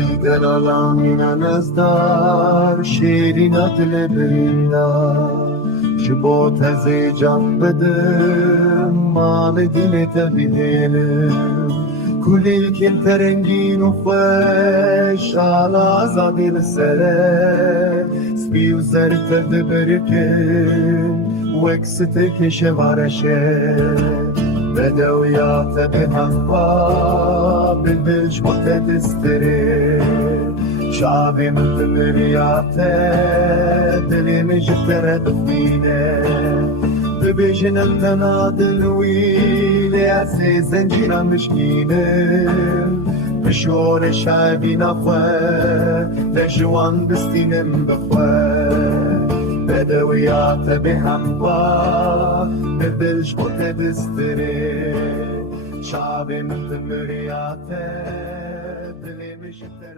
Haydar alamina nazdar şirin adlı bindar Jibo teze can bedim mali dilete bidelim Kulil kim terengin ufeş ala azadi lisele Spi uzerte de berikin وكستك شوارشه بدويات بهنفا بالبلج متدستري شعبي من ثمرياته دلي مجتر دفينه ببيجن التنادل ويل يا سي زنجيرة مشكينه بشور شعبي نخوة لجوان بستينم بخوة بدويات بهنبا ببلج متدستري شعبي من ثمرياته دلي مجتر